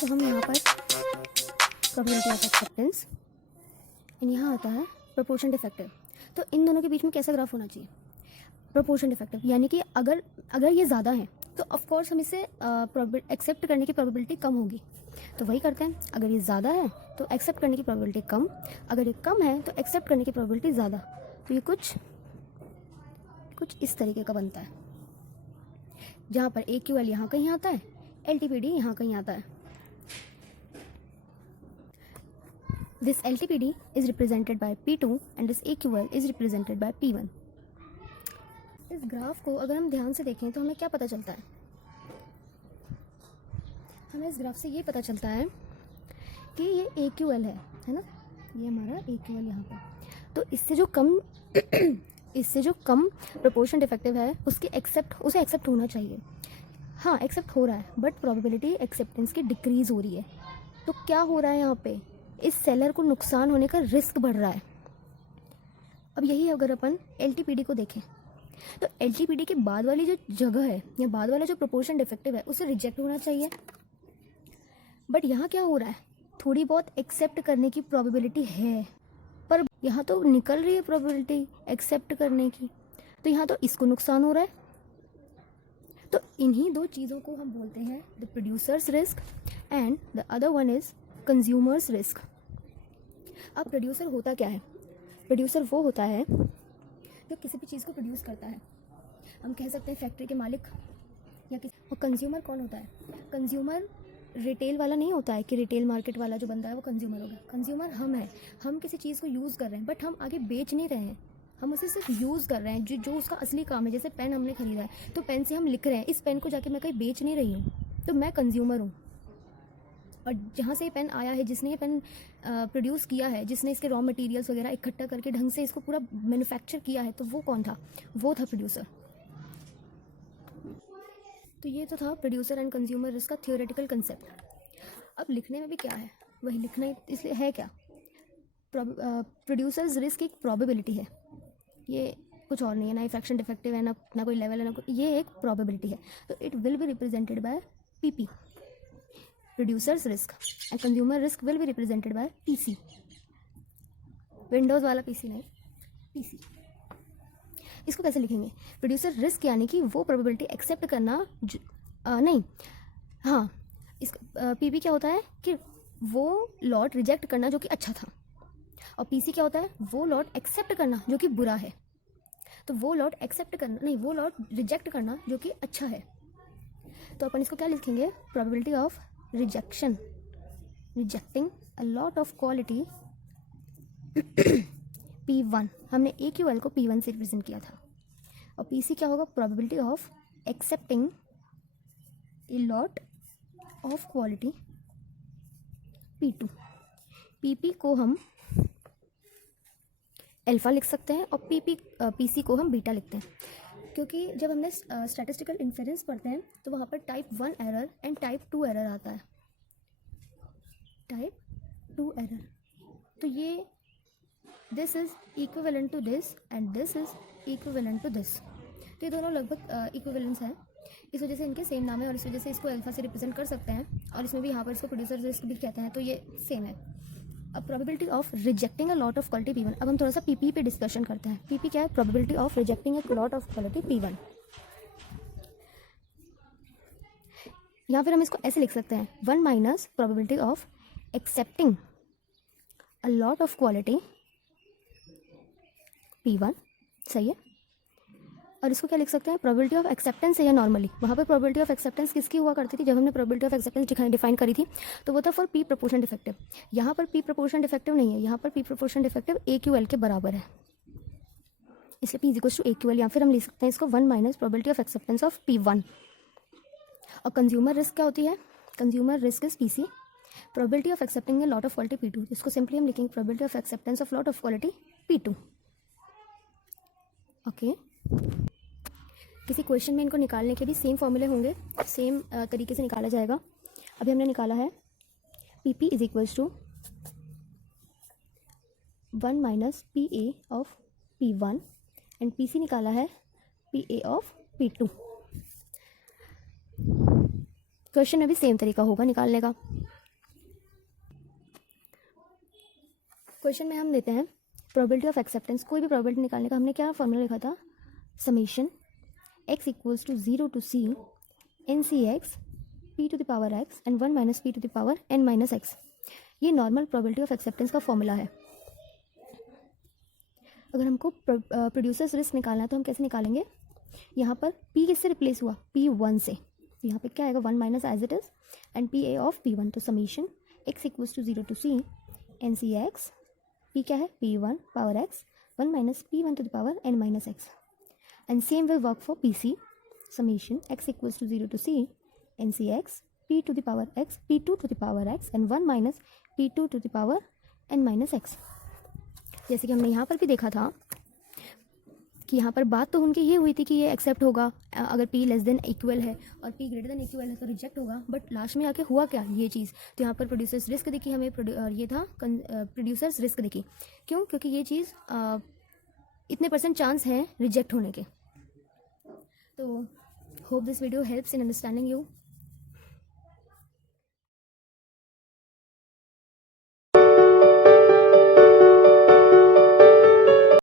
तो हम यहाँ पर प्रोबेबिलिटी ऑफ एक्सेप्टेंस एंड यहाँ आता है प्रोपोर्शन डिफेक्टिव। तो इन दोनों के बीच में कैसा ग्राफ होना चाहिए? प्रोपोर्शन डिफेक्टिव, यानी कि अगर ये ज़्यादा है तो ऑफकोर्स हम इसे एक्सेप्ट करने की प्रोबेबिलिटी कम होगी। तो वही करते हैं, अगर ये ज़्यादा है तो एक्सेप्ट करने की प्रोबेबिलिटी कम, अगर ये कम है तो एक्सेप्ट करने की प्रोबेबिलिटी ज़्यादा। तो ये कुछ इस तरीके का बनता है, जहाँ पर AQL यहाँ कहीं आता है, LTPD यहाँ कहीं आता है। This LTPD is represented by P2 and this AQL is represented by P1. इस ग्राफ को अगर हम ध्यान से देखें तो हमें क्या पता चलता है? हमें इस ग्राफ से ये पता चलता है कि ये AQL है ना, ये हमारा AQL यहाँ पर। तो इससे जो कम प्रोपोर्शन डिफेक्टिव है उसे एक्सेप्ट होना चाहिए। हाँ, एक्सेप्ट हो रहा है, बट प्रोबेबिलिटी एक्सेप्टेंस की डिक्रीज़ हो रही है। तो क्या हो रहा है यहाँ पे? इस सेलर को नुकसान होने का रिस्क बढ़ रहा है। अब यही अगर अपन LTPD को देखें तो LTPD के बाद वाली जो जगह है या बाद वाला जो प्रोपोर्शन डिफेक्टिव है उसे रिजेक्ट होना चाहिए, बट यहाँ क्या हो रहा है? थोड़ी बहुत एक्सेप्ट करने की प्रोबेबिलिटी है, पर यहाँ तो निकल रही है प्रोबेबिलिटी एक्सेप्ट करने की, तो यहाँ तो इसको नुकसान हो रहा है। तो इन्हीं दो चीज़ों को हम बोलते हैं the producers risk and the other one is consumers risk. अब प्रोड्यूसर होता क्या है? प्रोड्यूसर वो होता है जो किसी भी चीज़ को प्रोड्यूस करता है। हम कह सकते हैं फैक्ट्री के मालिक या किसी। और कंज्यूमर कौन होता है? कंज्यूमर रिटेल वाला नहीं होता है कि रिटेल मार्केट वाला जो बंदा है वो कंज्यूमर होगा। कंज्यूमर हम हैं, हम किसी चीज़ को यूज़ कर रहे हैं बट हम आगे बेच नहीं रहे हैं, हम उसे सिर्फ यूज़ कर रहे हैं। जो उसका असली काम है, जैसे पेन हमने खरीदा है तो पेन से हम लिख रहे हैं, इस पेन को जाके मैं कहीं बेच नहीं रही हूँ, तो मैं कंज्यूमर हूँ। और जहाँ से ये पेन आया है, जिसने ये पेन प्रोड्यूस किया है, जिसने इसके रॉ मटेरियल्स वगैरह इकट्ठा करके ढंग से इसको पूरा मैन्युफैक्चर किया है, तो वो कौन था? वो था प्रोड्यूसर। तो ये तो था प्रोड्यूसर एंड कंज्यूमर रिस्क का थियोरेटिकल कंसेप्ट। अब लिखने में भी क्या है? वही लिखना है, इसलिए है क्या? प्रोड्यूसर्स रिस्क एक प्रोबेबिलिटी है, ये कुछ और नहीं है, ना फ्रैक्शन डिफेक्टिव है, ना कोई लेवल है, ना ये एक प्रोबेबिलिटी है। तो it will be represented by PP, producers risk, and consumer risk will be represented by PC, Windows वाला PC नहीं, PC। इसको कैसे लिखेंगे? प्रोड्यूसर रिस्क यानी कि वो प्रोबेबिलिटी एक्सेप्ट करना इस PP क्या होता है कि वो लॉट रिजेक्ट करना जो कि अच्छा था, और PC क्या होता है? वो लॉट एक्सेप्ट करना जो कि बुरा है। तो वो लॉट एक्सेप्ट करना नहीं, वो लॉट रिजेक्ट करना जो कि अच्छा है। तो अपन इसको क्या लिखेंगे? Probability of rejection, rejecting a lot of quality P1। हमने AQL को P1 से रिप्रेजेंट किया था। और PC क्या होगा? Probability of accepting a lot of quality P2। PP को हम अल्फा लिख सकते हैं और PC को हम बीटा लिखते हैं, क्योंकि जब हमने स्टैटिस्टिकल इन्फेरेंस पढ़ते हैं तो वहाँ पर type 1 error and type 2 error आता है, टाइप 2 एरर। तो ये this is equivalent to this and this is equivalent to this. तो ये दोनों लगभग इक्विवेलेंस हैं, इस वजह से इनके सेम नाम है और इस वजह से इसको अल्फा से रिप्रेजेंट कर सकते हैं, और इसमें भी यहाँ पर इसको प्रोड्यूसर रिस्क भी कहते हैं, तो ये सेम है। अब probability of rejecting a lot of quality P1। अब हम थोड़ा सा PP पे डिस्कशन करते हैं। PP क्या है? Probability of rejecting a lot of quality P1। या फिर हम इसको ऐसे लिख सकते हैं, 1 minus probability of accepting a lot of quality P1। सही है। और इसको क्या लिख सकते हैं? प्रोबेबिलिटी ऑफ एक्सेप्टेंस है या नॉर्मली। वहाँ पर प्रोबेबिलिटी ऑफ एक्सेप्टेंस किसकी हुआ करती थी? जब हमने प्रोबेबिलिटी ऑफ एक्सेप्टेंस डिफाइन करी थी तो वो था फॉर P प्रोपोर्शन डिफेक्टिव। यहाँ पर P प्रोपोर्शन डिफेक्टिव नहीं है, यहाँ पर P प्रोपोर्शन डिफेक्टिव AQL के बराबर है, इसलिए P इक्वल्स टू AQL। या फिर हम लिख सकते हैं इसको 1 minus probability of acceptance of P1। और कंज्यूमर रिस्क क्या होती है? Consumer risk is PC, probability of accepting a lot of quality P2। इसको सिंपली हम लिखेंगे probability of acceptance of lot of quality P2। Okay, किसी क्वेश्चन में इनको निकालने के भी सेम फॉर्मूले होंगे, सेम तरीके से निकाला जाएगा। अभी हमने निकाला है PP is equals to 1 minus PA of P1 and PC निकाला है PA ऑफ P2। क्वेश्चन में भी सेम तरीका होगा निकालने का। क्वेश्चन में हम लेते हैं प्रोबेबिलिटी ऑफ एक्सेप्टेंस। कोई भी प्रोबेबिलिटी निकालने का हमने क्या फॉर्मूला लिखा था, summation x equals to 0 to c n c x p to the power x and 1 minus p to the power n minus x। ये नॉर्मल प्रोबेबिलिटी ऑफ एक्सेप्टेंस का फॉर्मूला है। अगर हमको प्रोड्यूसर्स रिस्क निकालना है तो हम कैसे निकालेंगे, यहाँ पर p किससे रिप्लेस हुआ, p1 से, यहाँ पे क्या आएगा 1 minus as it is and pa of p1। तो summation x equals to 0 to c n c x, p क्या है p1 power x 1 minus p1 to the power n minus x। And same will work for pc, summation x equals to 0 to c ncx p to the power x p2 to the power x and 1 minus p2 to the power n minus x। जैसे कि हमने यहाँ पर भी देखा था कि यहाँ पर बात तो उनकी ये हुई थी कि ये एक्सेप्ट होगा अगर p लेस देन इक्वल है और p ग्रेटर देन इक्वल है तो रिजेक्ट होगा, बट लास्ट में आके हुआ क्या ये चीज़। तो यहाँ पर प्रोड्यूसर्स रिस्क देखी हमें, ये था प्रोड्यूसर्स रिस्क देखी। क्यों, क्योंकि ये चीज़ इतने % चांस हैं रिजेक्ट होने के। तो hope this video helps in understanding you